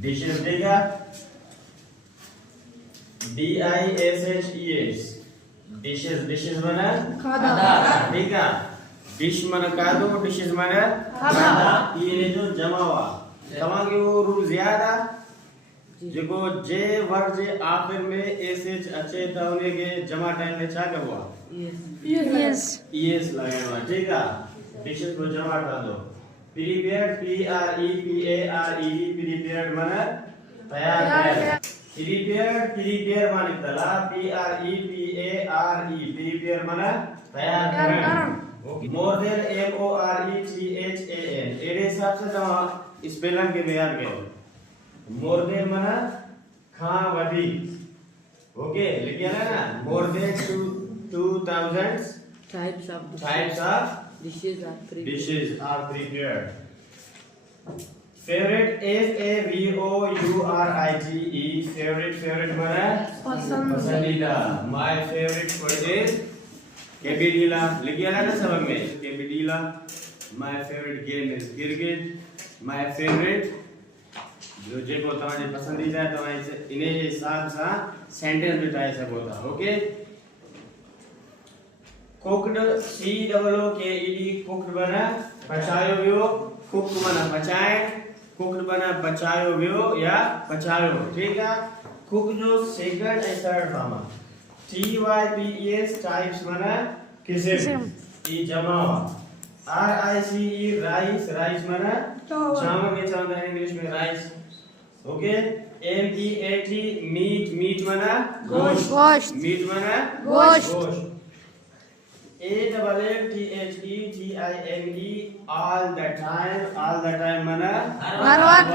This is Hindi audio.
डिशेस देगा DISHES डिशेस माने खादा ठीक है डिश माने कादो डिशेस माने खादा ये जो जमा हुआ तमा के वो रूल्स याद आ जेको जे वर्ड जे आखिर में एसएच अचे त उन के जमा टाइम में छा कबो यस ES लगाइबो ठीक है डिशेस को जमा कर दो प्रिपेयर्ड PREPARED प्रिपेयर्ड माने तैयार प्रिपेयर माने तला PREPARE प्रिपेयर माने तैयार करन मोर देन MORETHAN एडे हिसाब से तमा स्पेलिंग के बयान करो मोर देन माने खा वडी ओके लिखिया ना more than 2000 types of dishes are prepared favorite FAVOURITE favorite माने पसंदीदा my favorite food is केबिडीला लिखिया ना सबक में केबिडीला my favorite game is cricket my favorite जो जेको तमाजे पसंदीदा है तमाजे इने जे साथ साथ सेंटेंस में ठाए सको था ओके कुक्ड COOKED कुक्ड बना पचायो वियो कुक्ड बना पचाए कुक्ड बना पचायो वियो या पचायो ठीक है कुक जो second and third form TYPES types बना किस्म ई जमा RICE राइस बना चावल में चावल इंग्लिश में राइस ओके MEAT मीट बना गोश्त मीट बना गोश्त ALLTHETIME all the time mana हर वक्त